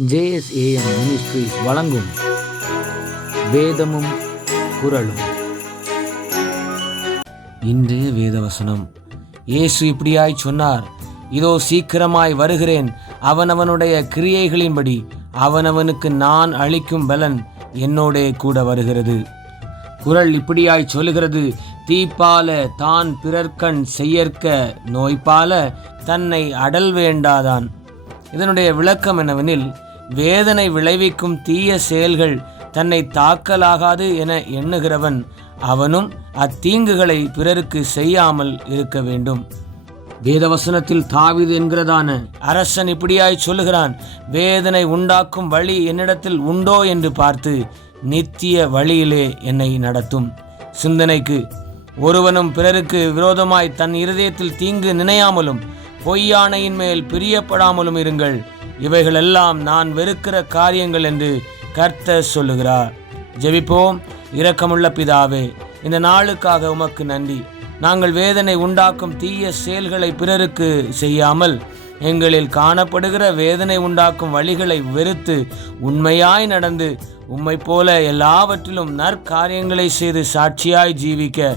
JSAM ministries வழங்கும் வேதமும் குரலும் இன்றைய வேதவசனம். இயேசு இப்படியாய் சொன்னார் இதோ சீக்கிரமாய் வருகிறேன். அவனவனுடைய கிரியைகளின்படி அவனவனுக்கு நான் அளிக்கும் பலன் என்னோடே கூட வருகிறது. குரல் இப்படியாய் சொல்லுகிறது தீப்பால தான் பிறர்க்கண் செய்யற்க நோய்பால தன்னை அடல் வேண்டாதான். இதனுடைய விளக்கம் என்னவெனில் வேதனை விளைவிக்கும் தீய செயல்கள் தன்னை தாக்கலாகாது என எண்ணுகிறவன் அவனும் அத்தீங்குகளை பிறருக்கு செய்யாமல் இருக்க வேண்டும். வேதவசனத்தில் தாவிது என்கிறதான அரசன் இப்படியாய் சொல்லுகிறான் வேதனை உண்டாக்கும் வழி என்னிடத்தில் உண்டோ? என்று பார்த்து நித்திய வழியிலே என்னை நடத்தும். சிந்தனைக்கு ஒருவனும் பிறருக்கு விரோதமாய் தன் இருதயத்தில் தீங்கு நினையாமலும் பொய்யானையின் மேல் பிரியப்படாமலும் இருங்கள். இவைகளெல்லாம் நான் வெறுக்கிற காரியங்கள் என்று கர்த்தர் சொல்லுகிறார். ஜெபிப்போம். இரக்கமுள்ள பிதாவே இந்த நாளுக்காக உமக்கு நன்றி. நாங்கள் வேதனை உண்டாக்கும் தீய செயல்களை பிறருக்கு செய்யாமல் எங்களில் காணப்படுகிற வேதனை உண்டாக்கும் வழிகளை வெறுத்து உண்மையாய் நடந்து உம்மை போல எல்லாவற்றிலும் நற்காரியங்களை செய்து சாட்சியாய் ஜீவிக்க